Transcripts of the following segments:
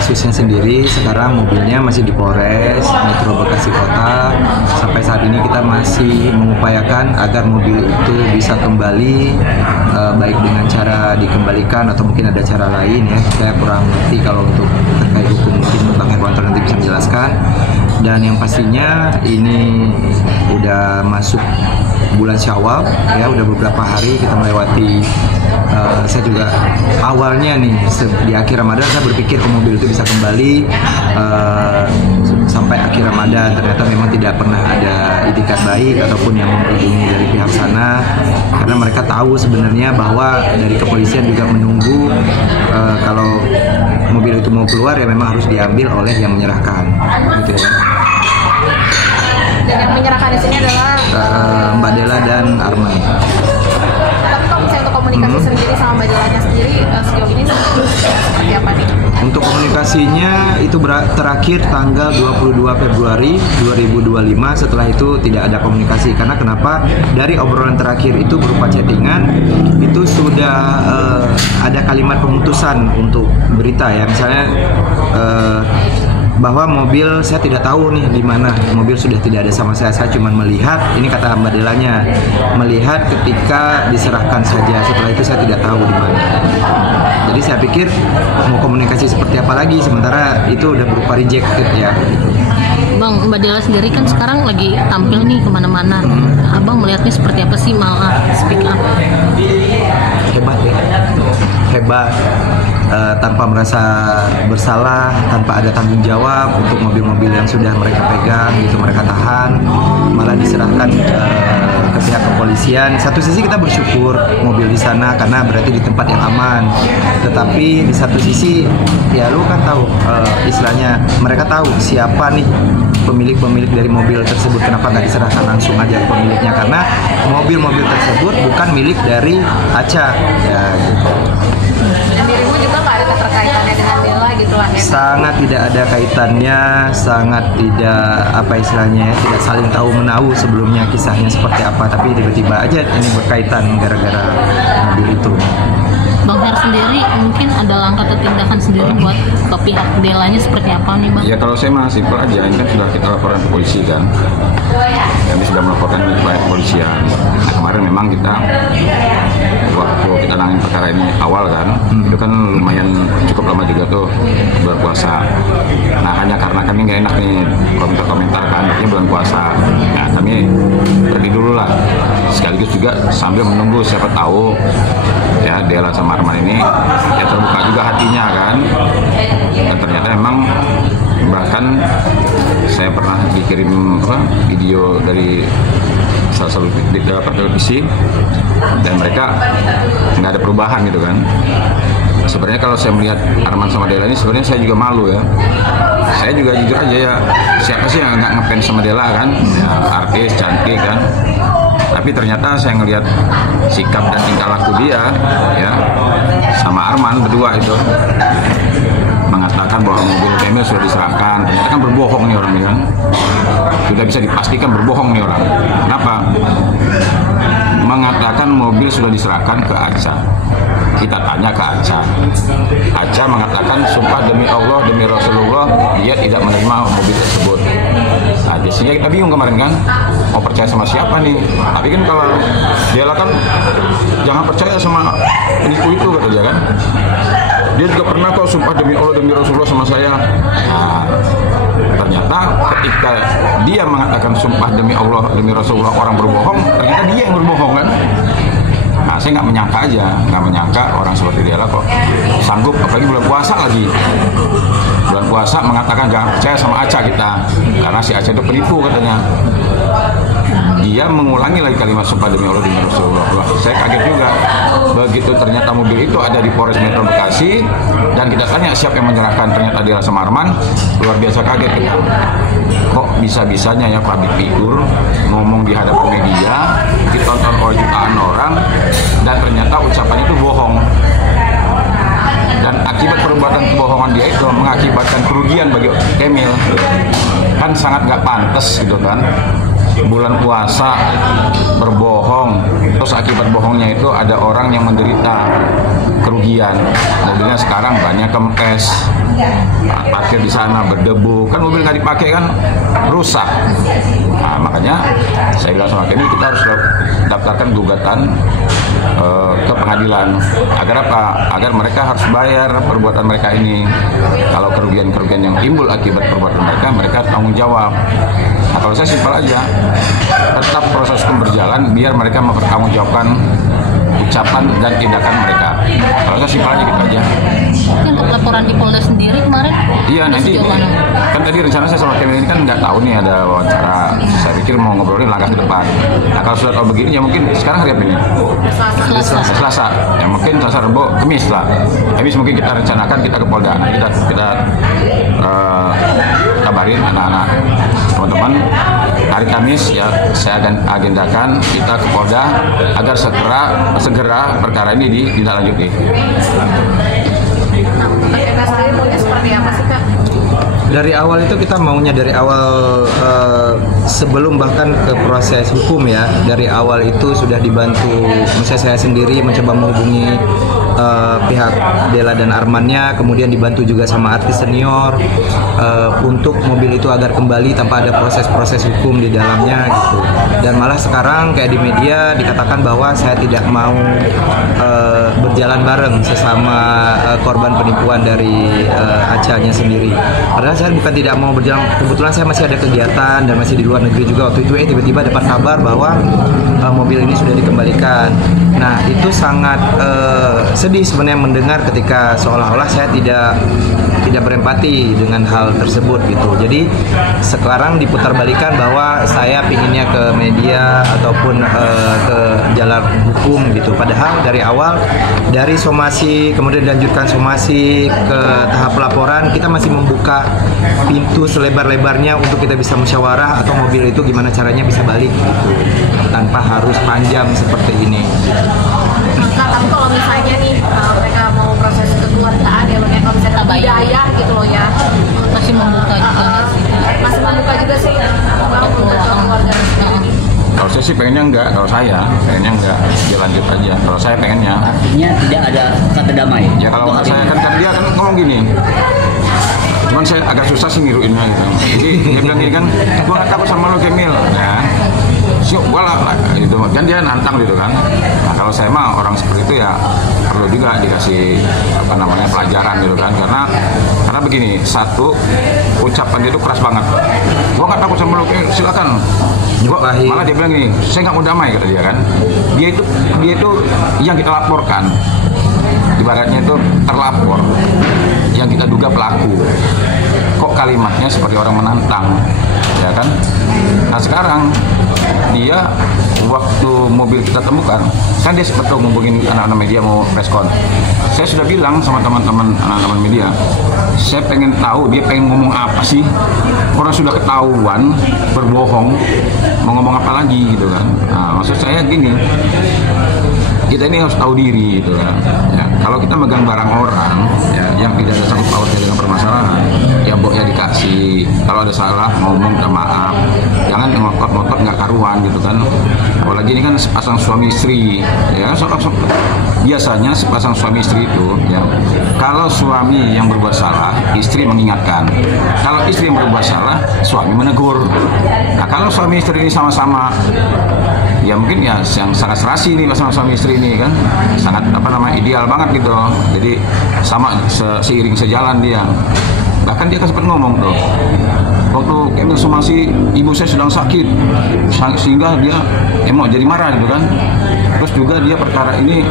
kasusnya sendiri, sekarang mobilnya masih di Polres Metro Bekasi Kota. Sampai saat ini kita masih mengupayakan agar mobil itu bisa kembali, baik dengan cara dikembalikan atau mungkin ada cara lain ya. Saya kurang ngerti kalau untuk terkait hukum, mungkin Bang Herwanto nanti bisa menjelaskan. Dan yang pastinya ini udah masuk bulan Syawal ya, udah beberapa hari kita melewati. Saya juga awalnya nih di akhir Ramadan saya berpikir mobil itu bisa kembali sampai akhir Ramadan. Ternyata memang tidak pernah ada itikat baik ataupun yang menghubungi dari pihak sana, karena mereka tahu sebenarnya bahwa dari kepolisian juga menunggu kalau mobil itu mau keluar ya memang harus diambil oleh yang menyerahkan, gitu ya. Dan yang menyerahkan di sini adalah Mbak Dela dan Arman. Tapi kalau misalnya untuk komunikasi sendiri sama Mbak Delanya sendiri sejauh ini seperti apa nih? Untuk komunikasinya itu terakhir tanggal 22 Februari 2025. Setelah itu tidak ada komunikasi. Karena kenapa? Dari obrolan terakhir itu berupa chattingan, itu sudah ada kalimat pemutusan untuk berita ya. Misalnya bahwa mobil saya tidak tahu nih di mana, mobil sudah tidak ada sama saya cuma melihat, ini kata Mbak Delanya, melihat ketika diserahkan saja, setelah itu saya tidak tahu di mana. Jadi saya pikir mau komunikasi seperti apa lagi, sementara itu udah berupa rejected ya. Bang, Mbak Dela sendiri kan sekarang lagi tampil nih kemana-mana. Abang melihatnya seperti apa sih, malah speak up? Hebat ya, hebat. Tanpa merasa bersalah, tanpa ada tanggung jawab untuk mobil-mobil yang sudah mereka pegang, gitu mereka tahan, malah diserahkan ke pihak kepolisian. Satu sisi kita bersyukur mobil di sana karena berarti di tempat yang aman, tetapi di satu sisi ya lu kan tahu istilahnya mereka tahu siapa nih pemilik dari mobil tersebut, kenapa nggak diserahkan langsung aja ke pemiliknya, karena mobil-mobil tersebut bukan milik dari Aca ya gitu. Dan dirimu juga nggak ada keterkaitannya dengan Dela gitu lah ya? Sangat tidak ada kaitannya, sangat tidak apa istilahnya ya, tidak saling tahu menahu sebelumnya kisahnya seperti apa, tapi tiba-tiba aja ini berkaitan gara-gara mobil itu. Bang Her sendiri mungkin ada langkah atau tindakan sendiri buat ke pihak Delanya seperti apa nih Bang? Ya kalau saya mah simpel aja, ini kan sudah kita laporan ke polisi kan. Kami sudah melaporkan ke kepolisian. Nah, kemarin memang kita waktu kita nangin perkara ini awal kan, itu kan lumayan cukup lama juga tuh bulan puasa. Nah hanya karena kami nggak enak nih komentar kan, artinya bulan puasa. Nah kami pergi dulu lah, sekaligus juga sambil menunggu siapa tahu ya Dela sama Arman ini ya terbuka juga hatinya kan. Dan ternyata memang bahkan saya pernah dikirim video dari salah satu televisi dan mereka nggak ada perubahan gitu kan. Sebenarnya kalau saya melihat Arman sama Dela ini sebenarnya saya juga malu ya. Saya juga jujur aja ya, siapa sih yang nggak ngefans sama Dela kan, ya, artis cantik kan. Tapi ternyata saya ngelihat sikap dan tingkah laku dia ya sama Arman berdua itu mengatakan bahwa mobil Camel sudah diserahkan. Ternyata kan berbohong nih orang kan. Sudah bisa dipastikan berbohong nih orang. Kenapa? Mengatakan mobil sudah diserahkan ke Aca. Kita tanya ke Aca. Aca mengatakan sumpah demi Allah, demi Rasulullah, dia tidak menerima mobil tersebut. Nah, sehingga kita bingung kemarin kan, mau percaya sama siapa nih? Tapi kan kalau Dela kan jangan percaya sama penipu itu kata dia kan. Dia juga pernah kok sumpah demi Allah, demi Rasulullah sama saya. Nah, ternyata ketika dia mengatakan sumpah demi Allah, demi Rasulullah orang berbohong, ternyata dia yang berbohong kan. Nah, saya nggak menyangka orang seperti Dela kok sanggup, apalagi bulan puasa lagi. Bulan puasa mengatakan jangan percaya sama Aca kita, karena si Aca itu penipu katanya. Dia mengulangi lagi kalimat sumpah demi Allah, demi Rasulullah. Saya kaget juga. Begitu ternyata mobil itu ada di Polres Metro Bekasi dan kita tanya siapa yang menyerahkan, ternyata Dela sama Arman. Luar biasa kaget kita. Kok bisa-bisanya ya public figure ngomong di hadapan media, ditonton oleh jutaan orang, dan ternyata ucapan itu bohong. Dan akibat perbuatan kebohongan dia itu mengakibatkan kerugian bagi Camel. Kan sangat nggak pantas gitu kan. Bulan puasa berbohong, terus akibat bohongnya itu ada orang yang menderita. kerugian. Mobilnya sekarang banyak kempes, parkir di sana berdebu, kan mobil nggak dipakai kan rusak. Nah, makanya saya bilang sama Kemi, kita harus daftarkan gugatan ke pengadilan. Agar apa? Agar mereka harus bayar perbuatan mereka ini. Kalau kerugian-kerugian yang timbul akibat perbuatan mereka, mereka harus tanggung jawab. Nah, kalau saya simpel aja, tetap proses hukum berjalan biar mereka mempertanggungjawabkan ucapan dan tindakan mereka. Kalau saya simpel aja gitu aja. Mungkin untuk laporan di Polda sendiri kemarin? Iya, nanti kan tadi rencana saya sama Kemi ini kan nggak tahu nih ada wawancara. Saya pikir mau ngobrolin langkah ke depan. Nah, kalau sudah tahu begini ya mungkin sekarang hari apa ini? Selasa. Ya mungkin Selasa, Rebo, Kamis lah. Kamis mungkin kita rencanakan kita ke Polda. Nanti kita kabarin anak-anak teman-teman hari Kamis ya, saya akan agendakan kita ke Polda agar segera perkara ini ditindaklanjuti. Nah, untuk Eka sendiri maunya seperti apa sih, Kak? Dari awal itu kita maunya dari awal sebelum bahkan ke proses hukum ya, dari awal itu sudah dibantu. Misalnya saya sendiri mencoba menghubungi pihak Dela dan Armannya, kemudian dibantu juga sama artis senior untuk mobil itu agar kembali tanpa ada proses-proses hukum di dalamnya gitu. Dan malah sekarang kayak di media dikatakan bahwa saya tidak mau berjalan bareng sesama korban penipuan dari Aca-nya sendiri. Padahal saya bukan tidak mau berjalan, kebetulan saya masih ada kegiatan dan masih di luar negeri juga waktu itu. Tiba-tiba dapat kabar bahwa mobil ini sudah dikembalikan. Nah, itu sangat sedih sebenarnya mendengar ketika seolah-olah saya tidak berempati dengan hal tersebut gitu. Jadi sekarang diputarbalikan bahwa saya pinginnya ke media ataupun ke jalan hukum gitu. Padahal dari awal, dari somasi kemudian dilanjutkan somasi ke tahap pelaporan, kita masih membuka pintu selebar-lebarnya untuk kita bisa musyawarah atau mobil itu gimana caranya bisa balik gitu, tanpa harus panjang seperti ini. Kak, tapi kalau misalnya nih mereka mau proses kekeluargaan ya, kayak kalau misalnya budaya gitu loh ya, Masih membuka juga nggak sih? masih membuka juga sih untuk keluarga sendiri. Kalau saya sih pengennya enggak, kalau saya pengennya enggak, dia lanjut aja. Kalau saya pengennya. Artinya tidak ada kata damai. Ya kalau saya kan dia kan ngomong gini. Cuman saya agak susah sih niruinnya gitu. Jadi dia bilang gini kan, gua nggak takut sama lo Kemil. Ya. Siok gua lah gitu. Kan dia nantang gitu kan. Nah, kalau saya mah orang seperti itu ya perlu juga dikasih pelajaran gitu kan. Karena begini, satu ucapan dia itu keras banget. Gua nggak takut sama lo Kemil, silakan. Malah dia bilang gini, saya nggak mau damai kata dia kan. Dia itu yang kita laporkan, ibaratnya itu terlapor yang kita duga pelaku. Kok kalimatnya seperti orang menantang, ya kan? Nah sekarang dia waktu mobil kita temukan, kan dia sempat ngomongin anak-anak media mau preskon. Saya sudah bilang sama teman-teman anak-anak media, saya pengen tahu dia pengen ngomong apa sih. Orang sudah ketahuan berbohong, mau ngomong apa lagi gitu kan. Nah, maksud saya gini, kita ini harus tahu diri gitu kan. Ya, kalau kita megang barang orang ya, yang tidak ada sangkut pautnya dengan permasalahan, ya mboknya dikasih. Kalau ada salah ngomong minta maaf, jangan ngotot-ngotot nggak karuan gitu kan. Apalagi ini kan sepasang suami istri ya, biasanya sepasang suami istri itu ya, kalau suami yang berbuat salah, istri mengingatkan. Kalau istri yang berbuat salah, suami menegur. Nah kalau suami istri ini sama-sama ya mungkin ya yang sangat serasi nih pasangan suami istri ini kan, sangat ideal banget gitu. Jadi sama seiring sejalan dia. Bahkan dia kan sempat ngomong tuh, waktu Kemil somasi ibu saya sedang sakit, sehingga dia jadi marah gitu kan. Terus juga dia perkara ini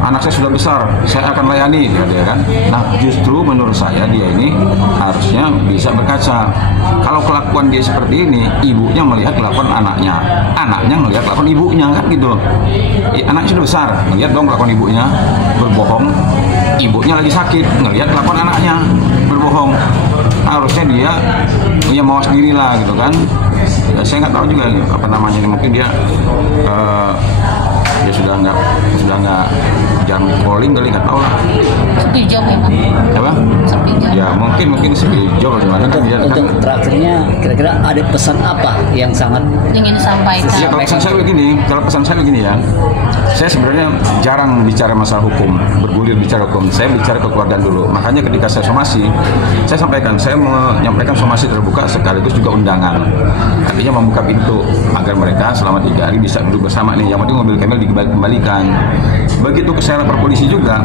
anak saya sudah besar, saya akan layani dia kan. Nah justru menurut saya dia ini harusnya bisa berkaca. Kalau kelakuan dia seperti ini, ibunya melihat kelakuan anaknya, anaknya melihat kelakuan ibunya kan gitu. Anaknya sudah besar, melihat dong kelakuan ibunya berbohong. Ibunya lagi sakit, ngelihat kelakuan anaknya berbohong. Harusnya dia punya mawas diri lah gitu kan. Ya, saya nggak tahu juga mungkin dia sudah nggak jam calling kali nggak tahu lah. Sepi job ya Bang? Apa? Sepi job. Ya mungkin sepi job gimana kan dia Untuk kan. terakhirnya kira-kira ada pesan apa yang sangat Ingin disampaikan. Ya kalau pesan saya begini ya. Saya sebenarnya jarang bicara masalah hukum, bergulir bicara hukum. Saya bicara kekeluargaan dulu. Makanya ketika saya somasi, saya sampaikan, saya menyampaikan somasi terbuka sekaligus juga undangan. Artinya membuka pintu agar mereka selama 3 hari bisa duduk bersama nih. Yang penting mobil Camel dikembalikan. Begitu ke sel lapor polisi juga,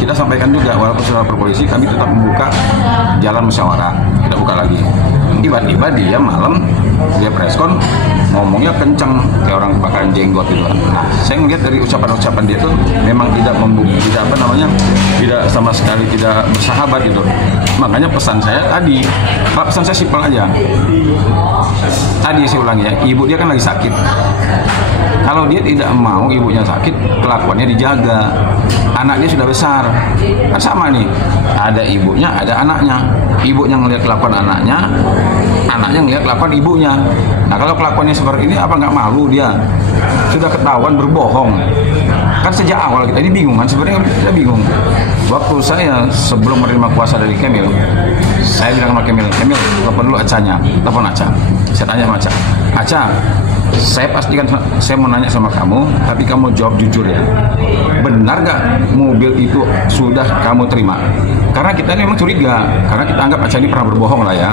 kita sampaikan juga walaupun sel lapor polisi kami tetap membuka jalan musyawarah. Kita buka lagi. Tiba-tiba dia malam dia preskon ngomongnya kenceng kayak orang kebakaran jenggot gitu. Nah, saya melihat dari ucapan-ucapan dia tuh memang tidak tidak sama sekali tidak bersahabat gitu. Makanya pesan saya tadi, pesan saya simpel aja. Tadi saya ulangi ya, ibu dia kan lagi sakit. Kalau dia tidak mau ibunya sakit, kelakuannya dijaga. Anaknya sudah besar, kan sama nih. Ada ibunya, ada anaknya. Ibunya ngelihat kelakuan anaknya ngelihat kelakuan ibunya. Nah kalau kelakuannya seperti ini, apa nggak malu dia? Sudah ketahuan berbohong. Kan sejak awal kita ini bingung kan, sebenarnya kita bingung. Waktu saya sebelum menerima kuasa dari Camel, saya bilang sama Camel, telepon dulu Acanya, telepon Aca. Saya tanya sama Aca, Aca, saya pastikan, saya mau nanya sama kamu, tapi kamu jawab jujur ya. Benar gak mobil itu sudah kamu terima? Karena kita ini memang curiga, karena kita anggap Aca ini pernah berbohong lah ya.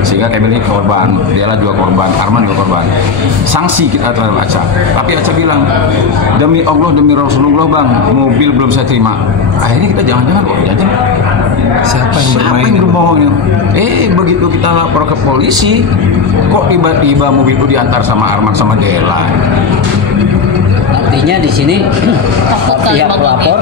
Sehingga Camel ini korban, Dela juga korban, Arman juga korban. Sanksi kita terhadap Aca. Tapi Aca bilang, demi Allah, demi Rasulullah bang, mobil belum saya terima. Akhirnya kita jangan-jangan, Siapa yang berbohong? Begitu kita lapor ke polisi, kok tiba-tiba mobil itu diantar sama Arman sama Dela. artinya di sini Takut kali pihak Bang pelapor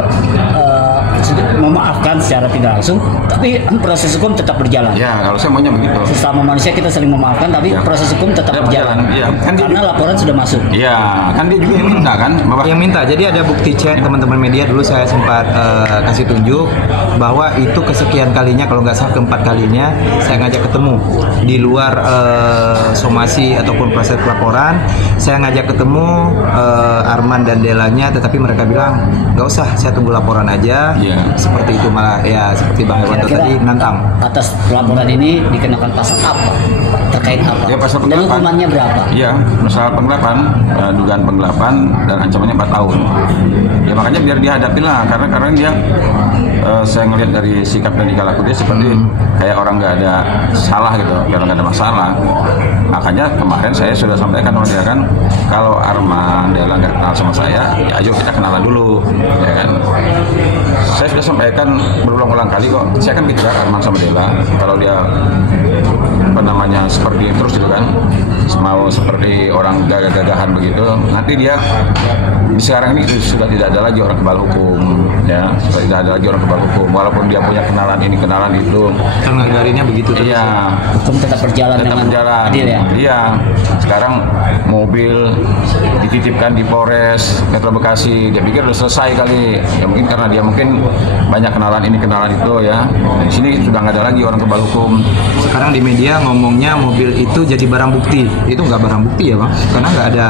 memaafkan secara tidak langsung, tapi proses hukum tetap berjalan. Ya, kalau saya maunya begitu. Sesama manusia kita saling memaafkan, tapi Ya. proses hukum tetap Ya, berjalan. berjalan. Ya, kan Karena laporan sudah masuk. Iya, kan dia juga yang minta kan, Bapak. Yang minta, jadi ada bukti chat teman-teman media dulu saya sempat kasih tunjuk bahwa itu kesekian kalinya, kalau nggak salah keempat kalinya saya ngajak ketemu di luar somasi ataupun proses pelaporan. Saya ngajak ketemu Arman dan Delanya, tetapi mereka bilang nggak usah, saya tunggu laporan aja. Iya. Seperti itu malah ya, seperti Bang Irwanto Kira-kira tadi nantang. atas laporan ini dikenakan pasal apa? Terkait apa? Ya, pasal Dan penggelapan. hukumannya berapa? Iya, masalah penggelapan, dugaan penggelapan dan ancamannya 4 tahun. Ya makanya biar dihadapi lah, karena dia saya ngelihat dari sikap dan tingkah laku dia seperti kayak orang nggak ada salah gitu, kayak orang nggak ada masalah. Makanya kemarin saya sudah sampaikan sama dia kan, kalau Arman Dela nggak kenal sama saya, ya ayo kita kenalan dulu, ya kan. Saya sudah sampaikan berulang-ulang kali kok, saya kan bicara Arman sama Dela, kalau dia seperti terus gitu kan, mau seperti orang gagah-gagahan begitu, nanti dia sekarang ini sudah tidak ada lagi orang kebal hukum, ya sudah tidak ada lagi orang kebal hukum, walaupun dia punya kenalan ini kenalan itu. Karena garingnya begitu terus. Iya, Hukum tetap berjalan tetap dengan berjalan. adil ya. Iya, sekarang mobil dititipkan di Polres Metro Bekasi, dia pikir udah selesai kali, ya mungkin karena dia mungkin banyak kenalan ini kenalan itu ya. Di sini sudah nggak ada lagi orang kebal hukum. Sekarang di media ngomongnya mobil itu jadi barang bukti. Itu nggak barang bukti ya Bang, karena nggak ada,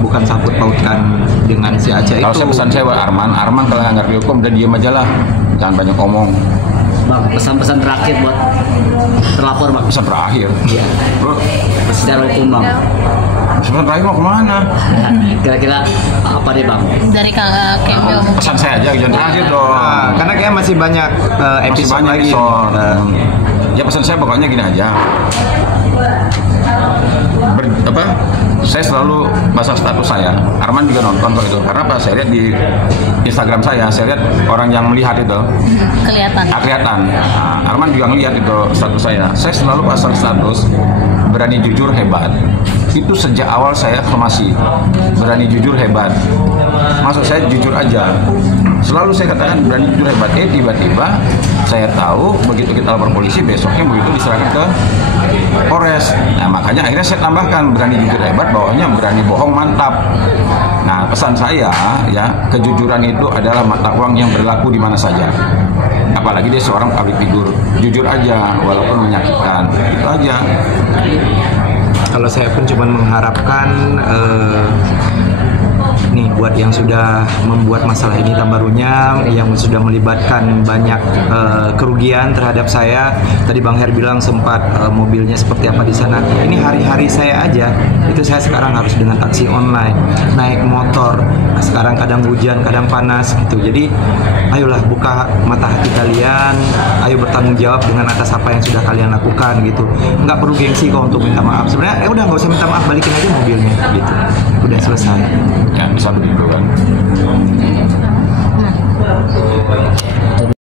bukan sangkut pautkan dengan si Aceh Kalau itu. saya pesan saya buat Arman kalau nggak ngerti hukum udah diem aja lah, jangan banyak ngomong. Bang, pesan-pesan terakhir buat terlapor Bang. Pesan terakhir, Iya. bro. Secara hukum Bang. Pesan terakhir mau kemana? Ya, kira-kira apa deh Bang? Dari Kak Kemel mungkin. Pesan saya aja, jangan terakhir dong. Nah, karena kayak masih banyak Masih episode banyak lagi. episode. Nah, Ya pesan saya pokoknya gini aja. Saya selalu pasang status saya. Arman juga nonton kok itu. Karena apa? Saya lihat di Instagram saya lihat orang yang melihat itu Kelihatan. kelihatan. Nah, Arman juga ngelihat itu status saya. Saya selalu pasang status berani jujur hebat. Itu sejak awal saya formasi. Berani jujur hebat. Maksud saya jujur aja. Selalu saya katakan berani jujur hebat. Tiba-tiba saya tahu begitu kita lapor polisi, besoknya begitu diserahkan ke Polres. Nah makanya akhirnya saya tambahkan berani jujur hebat, bawahnya berani bohong mantap. Nah pesan saya ya, kejujuran itu adalah mata uang yang berlaku di mana saja. Apalagi dia seorang public figure, jujur aja walaupun menyakitkan, itu aja. kalau saya pun cuma mengharapkan nih buat yang sudah membuat masalah ini tambah runyam, yang sudah melibatkan banyak kerugian terhadap saya. Tadi Bang Her bilang sempat mobilnya seperti apa di sana. Ini hari-hari saya aja, itu saya sekarang harus dengan taksi online, naik motor. Nah, sekarang kadang hujan, kadang panas gitu. Jadi ayolah buka mata hati kalian, ayo bertanggung jawab dengan atas apa yang sudah kalian lakukan gitu. Nggak perlu gengsi kok untuk minta maaf. Sebenarnya udah nggak usah minta maaf, balikin aja mobilnya gitu. Udah selesai. Ya bisa begitu kan.